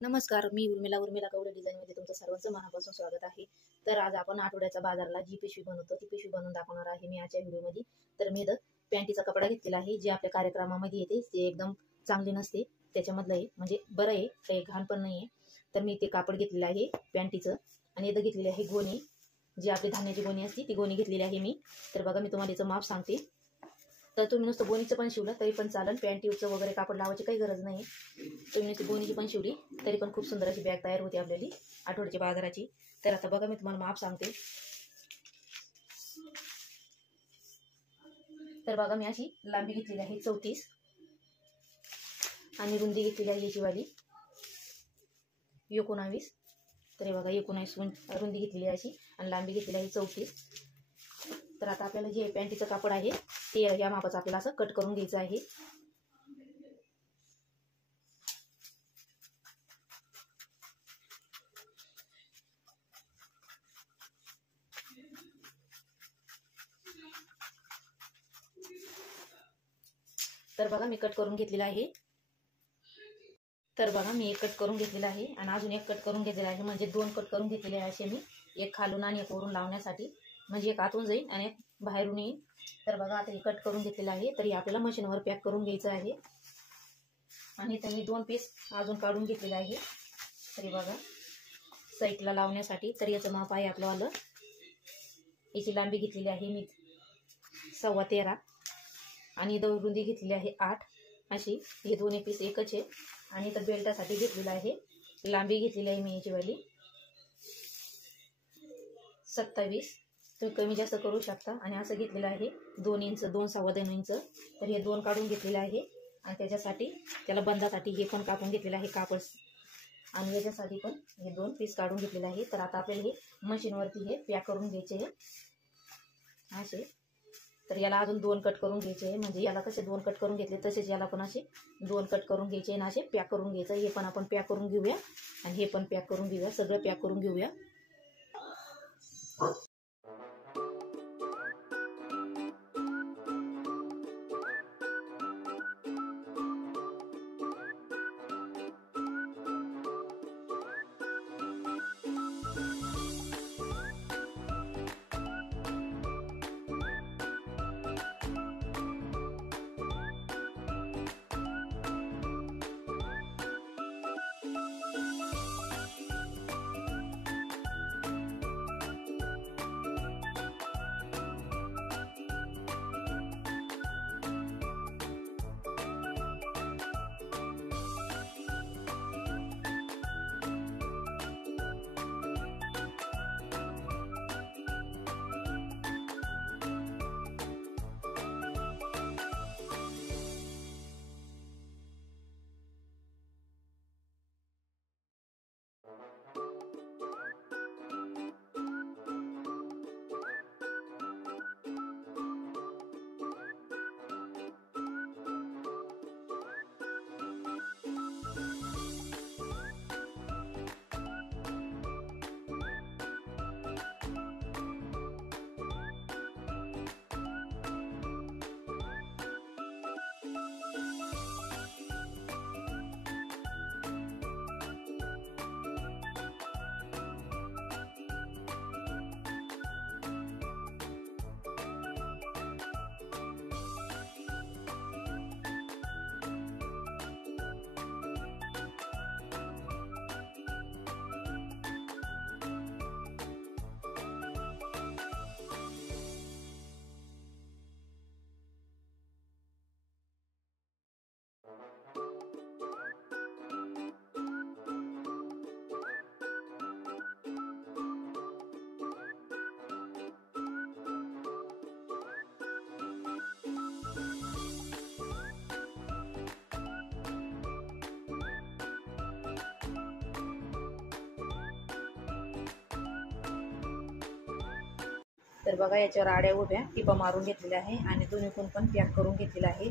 नमस्कार, मी उर्मिला कवडे डिझाईनमध्ये तुमचं सर्वांचं मनापासून स्वागत आहे। तर आज आपण आठवड्याच्या बाजाराला जी पिशवी बनवतो ती पिशवी बनवून दाखवणार आहे मी आजच्या व्हिडिओमध्ये। तर मी पॅन्टीचा कपडा घेतलेला आहे, जे आपल्या कार्यक्रमामध्ये येते, ते एकदम चांगली नसते, त्याच्यामधलं आहे, म्हणजे बरं आहे, काही घाण पण नाही आहे। तर मी ते कापड घेतलेलं आहे पॅन्टीचं, आणि इथं घेतलेली आहे गोणी, जी आपली धान्याची गोणी असते ती गोणी घेतलेली आहे मी। तर बघा, मी तुम्हाला याचं माप सांगते। तर तुम्ही नुसतं गोणीचं पण शिवलं तरी पण चालेल, पॅन्टीचं वगैरे कापड लावायची काही गरज नाही। तुम्ही नुसती गोणीची पण शिवली तरी पण खूप सुंदर अशी बॅग तयार होते आपल्याली आठवड्याच्या बाजाराची। तर आता बघा, मी तुम्हाला माप सांगते। तर बघा, मी अशी लांबी घेतलेली आहे 34 आणि रुंदी घेतलेली आहे याची वाली 19। तर हे बघा, 19 रुंदी घेतलेली आहे अशी, आणि लांबी घेतलेली आहे 34। तर आता आपल्याला जे पॅन्टीचं कापड आहे ते या मापाचं आपल्याला असं कट करून घ्यायचं आहे। तर बघा, मी कट करून घेतलेला आहे। तर बघा, मी एक कट करून घेतलेला आहे आणि अजून एक कट करून घेतलेला आहे, म्हणजे दोन कट करून घेतलेले आहे असे मी, एक खालून आणि एक वरून लावण्यासाठी, म्हणजे एक आतून जाईल आणि एक बाहेरून येईल। तर बघा, आता हे कट करून घेतलेलं आहे, तर हे आपल्याला मशीनवर पॅक करून घ्यायचं आहे। आणि इथं मी 2 पीस अजून काढून घेतलेलं आहे। तरी बघा, साईडला लावण्यासाठी, तर याचं माप आहे आपलं, याची लांबी घेतलेली आहे मी 13.25 आणि इथं रुंदी घेतलेली आहे 8 अशी। हे दोन्ही पीस एकच आहे। आणि इथं बेल्टासाठी घेतलेला आहे, लांबी घेतलेली आहे मी याची वाली 27। तुम्ही कमी जास्त करू शकता। आणि असं घेतलेलं आहे 2 इंच, 2.25 इंच। तर हे 2 काढून घेतलेलं आहे, आणि त्याच्यासाठी त्याला बंदासाठी हे पण कापून घेतलेलं आहे कापड, आणि याच्यासाठी पण हे 2 पीस काढून घेतलेले आहे। तर आता आपल्याला हे मशीनवरती हे पॅक करून घ्यायचे आहे असे। तर याला अजून 2 कट करून घ्यायचे आहे, म्हणजे याला कसे 2 कट करून घेतले तसेच याला पण असे 2 कट करून घ्यायचे आणि असे पॅक करून घ्यायचं। हे पण आपण पॅक करून घेऊया आणि हे पण पॅक करून घेऊया, सगळं पॅक करून घेऊया। तर बघा, याच्यावर आड्या उभ्या टिपा मारून घेतलेल्या आहे आणि दोन्ही कोण पण पॅक करून घेतलेला आहे।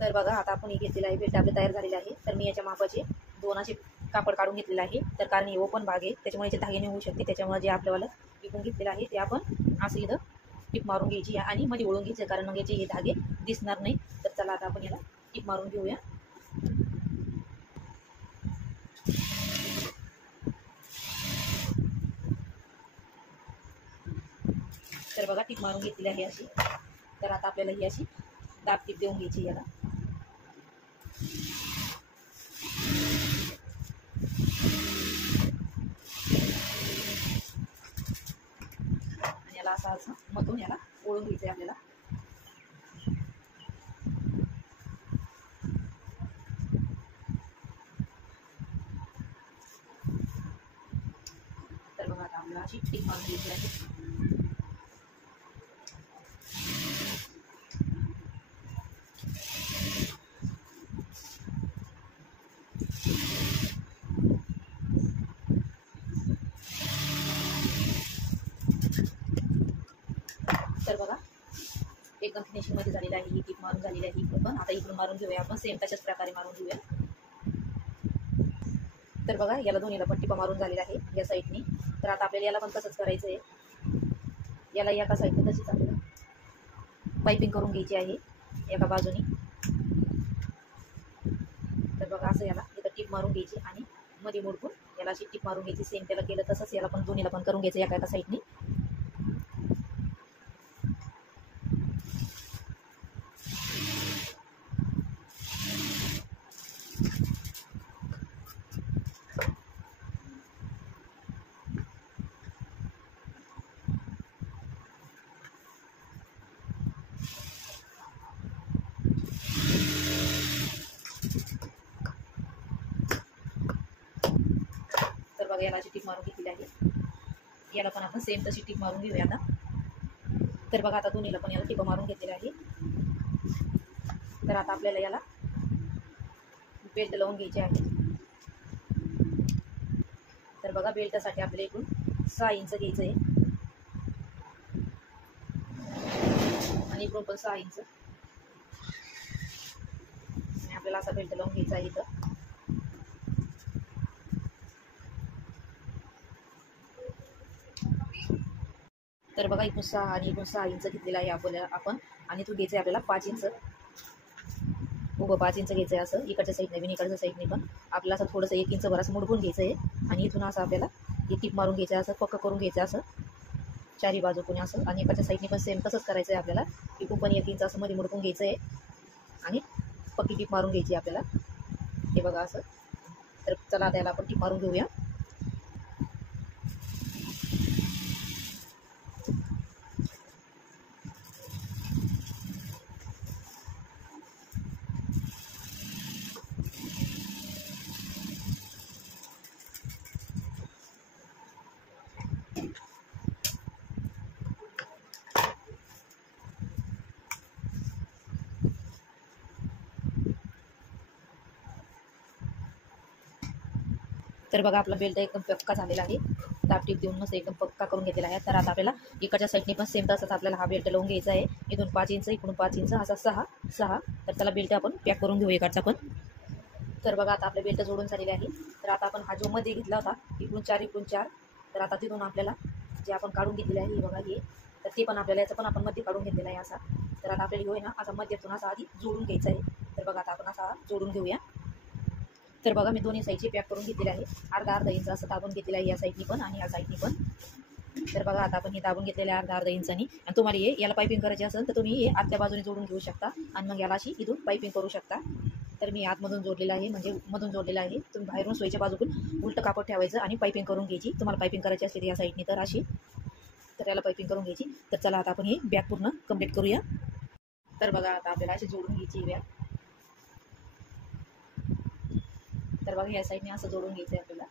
तर बघा आता आपण हे घेतलेलं आहे, बेल्ट आपले तयार झालेले आहे. तर मी याच्या मापाचे 2 असे कापड काढून घेतलेलं आहे. तर कारण हे ओपन भाग आहे त्याच्यामुळे याचे धागे निघू शकते. त्याच्यामुळे जे आपल्याला विकून घेतलेलं आहे ते आपण असं इथं टिप मारून घ्यायची आणि मध्ये ओळून घ्यायचं, कारण मग याचे हे धागे दिसणार नाही. तर चला आता आपण याला टिप मारून घेऊया. तर बघा टिप मारून घेतलेली आहे अशी. तर आता आपल्याला ही अशी दाब टिप देऊन घ्यायची याला. आणि याला असं मधून याला ओळून घ्यायचं आहे आपल्याला. तर बघा आता आपल्याला अशी टिप मारून घ्यायची आहे. तर बघा एकदम फिनिशिंग मध्ये झालेलं आहे. ही टिप मारून झालेली आहे. इकडून पण आता इकडून मारून घेऊया आपण, सेम तशाच प्रकारे मारून घेऊया. तर बघा याला दोन्हीला पण टिपा मारून झालेला आहे या साईडनी. तर आता आपल्याला याला पण तसंच करायचं आहे. याला एका साईडने तशीच आपल्याला पायपिंग करून घ्यायची आहे एका बाजूनी. तर बघा असं याला इथं टिप मारून घ्यायची आणि मध्ये मुडकून याला अशी टिप मारून घ्यायची. सेम त्याला केलं तसंच याला पण दोन्हीला पण करून घ्यायचं एका साईडनी. तर बघा याला अशी टिप मारून घेतलेली आहे. याला पण आपण सेम तशी टिप मारून घेऊया आता. तर बघा आता दोन्हीला पण याला टिपा मारून घेतलेल्या आहे. तर आता आपल्याला याला बेल्ट लावून घ्यायचे आहे. तर बघा बेल्टसाठी आपल्याला इकडून 6 इंच घ्यायचं आहे आणि इकडून पण 6 इंच. आणि आपल्याला असा बेल्ट लावून घ्यायचा आहे इथं. तर बघा इकडून 6 आणि इकडून 6 इंच घेतलेला आहे आपण. आणि तू घ्यायचं आहे आपल्याला 5 इंच. उभं 5 इंच घ्यायचं आहे असं. इकडच्या साईडने पण इकडच्या साईडने पण आपल्याला असं थोडंसं 1 इंच भर असं मुडकून घ्यायचं आहे. आणि इथून असं आपल्याला हे टिप मारून घ्यायचं आहे, असं पक्क करून घ्यायचं असं चारी बाजू कोणी असं. आणि इकडच्या साईडने पण सेम तसंच करायचं आहे आपल्याला. इकडून पण 1 इंच असं मध्ये मुडकून घ्यायचं आहे आणि पक्की टिप मारून घ्यायची आपल्याला. हे बघा असं. तर चला आता याला आपण टिप मारून घेऊया. तर बघा आपला बेल्ट एकदम पक्का झालेला आहे. दाब टीप देऊन मस्त एकदम पक्का करून घेतलेला आहे. तर आता आपल्याला इकडच्या साईडने पण सेम तसंच आपल्याला हा बेल्ट लावून घ्यायचा आहे. इथून 5 इंच, इकडून 5 इंच, असा 6. तर त्याला बेल्ट आपण पॅक करून घेऊ इकडचा पण. तर बघा आता आपले बेल्ट जोडून झालेले आहे. तर आता आपण हा जो मध्ये घेतला होता इकडून 4 इकडून 4, तर आता तिथून आपल्याला जे आपण काढून घेतलेले आहे हे बघा हे, तर ते पण आपल्याला याचं पण आपण मध्ये काढून घेतलेला आहे असा. तर आता आपल्याला होय ना असा मध्यतून असा आधी जोडून घ्यायचा आहे. तर बघा आता आपण असा जोडून घेऊया. तर बघा मी दोन्ही साईडचे पॅक करून घेतलेले आहे. अर्धा इंच असं दाबून घेतलेलं आहे या साईडनी पण आणि या साईडनी पण. तर बघा आता आपण हे दाबून घेतलेले आहे अर्धा इंचानी. आणि तुम्हाला हे याला पायपिंग करायची असेल तर तुम्ही हे आतल्या बाजूने जोडून घेऊ शकता आणि मग याला अशी इथून पायपिंग करू शकता. तर मी आतमधून जोडलेला आहे, म्हणजे मधून जोडलेला आहे. तुम्ही बाहेरून सोयीच्या बाजूकडून उलटं कापड ठेवायचं आणि पायपिंग करून घ्यायची. तुम्हाला पायपिंग करायची असते या साईडनी तर अशी, तर याला पायपिंग करून घ्यायची. तर चला आता आपण हे बॅग पूर्ण कंप्लीट करूया. तर बघा आता आपल्याला अशी जोडून घ्यायची बॅग. तर बघा या साईडने असं जोडून घ्यायचं आहे आपल्याला,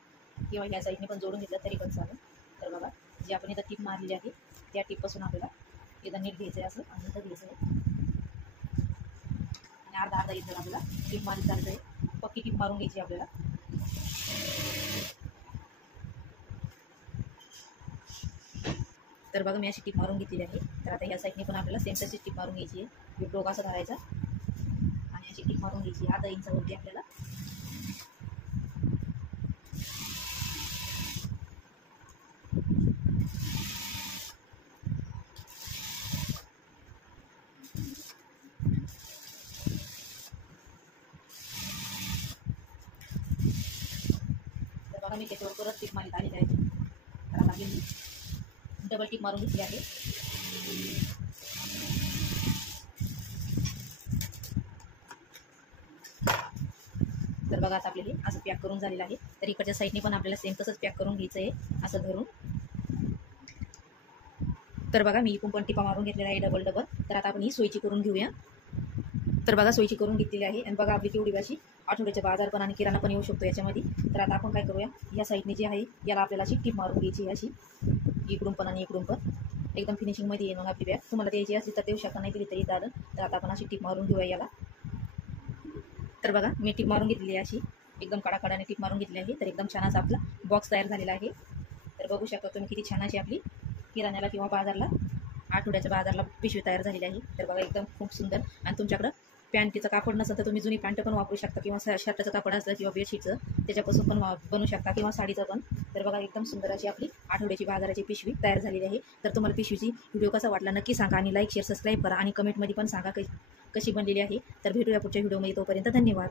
किंवा या साईडने पण जोडून घेतलं तरी पण चालेल. तर बघा जे आपण इथं टीप मारलेली आहे त्या टीपपासून आपल्याला इथं नीट घ्यायचं आहे असं आणि इथं घ्यायचं आहे आणि अर्धा इथं आपल्याला टीप मारून चालतं आहे. पक्की टीप मारून घ्यायची आपल्याला. तर बघा मी अशी टीप मारून घेतलेली आहे. तर आता या साईडने पण आपल्याला सेम तशीच टीप मारून घ्यायची आहे. डोका असं धरायचा आणि अशी टीप मारून घ्यायची अर्धा इंचावरती आपल्याला. तर बघा मी त्याच्यावर परत टीप मारीत आलेली आहे. तर आता मी डबल टीप मारून घेतली आहे. तर बघा आता आपल्याला असं पॅक करून झालेलं आहे. तर इकडच्या साईडने पण आपल्याला सेम तसंच पॅक करून घ्यायचं आहे असं धरून. तर बघा मी इकडून पण टिपा मारून घेतलेला आहे डबल. तर आता आपण ही सोयीची करून घेऊया. तर बघा सोयीची करून घेतलेली आहे. आणि बघा आपली केवढी अशी आठवड्याचे बाजार पण आणि किराणा पण येऊ शकतो याच्यामध्ये. तर आता आपण काय करूया, या साईडने जी आहे याला आपल्याला अशी टीप मारून घ्यायची अशी इकडून पण आणि इकडून पण. एकदम फिनिशिंगमध्ये येईल मग आपली बॅग. तुम्हाला द्यायची असली तर देऊ शकता, नाही दिली तरी चालेल. तर आता आपण अशी टीप मारून घेऊया याला. तर बघा मी टीप मारून घेतलेली आहे अशी एकदम कडाकडाने टीप मारून घेतली आहे. तर एकदम छान असा आपला बॉक्स तयार झालेला आहे. तर बघू शकता तुम्ही किती छान अशी आपली किराण्याला किंवा बाजारला आठवड्याच्या बाजारला पिशवी तयार झालेली आहे. तर बघा एकदम खूप सुंदर. आणि तुमच्याकडं पॅन्टीचं कापड नसेल तर तुम्ही जुनी पॅन्ट पण वापरू शकता, किंवा शर्टाचं कापड असलं किंवा बेडशीटचं त्याच्यापासून पण बनवू शकता, किंवा साडीचं पण. तर बघा एकदम सुंदर अशी आपली आठवड्याची बाजाराची पिशवी तयार झालेली आहे. तर तुम्हाला पिशवीची व्हिडिओ कसा वाटला नक्की सांगा, आणि लाईक शेअर सबस्क्राईब करा, आणि कमेंटमध्ये पण सांगा कशी बनलेली आहे. तर भेटूया पुढच्या व्हिडिओमध्ये. तोपर्यंत धन्यवाद.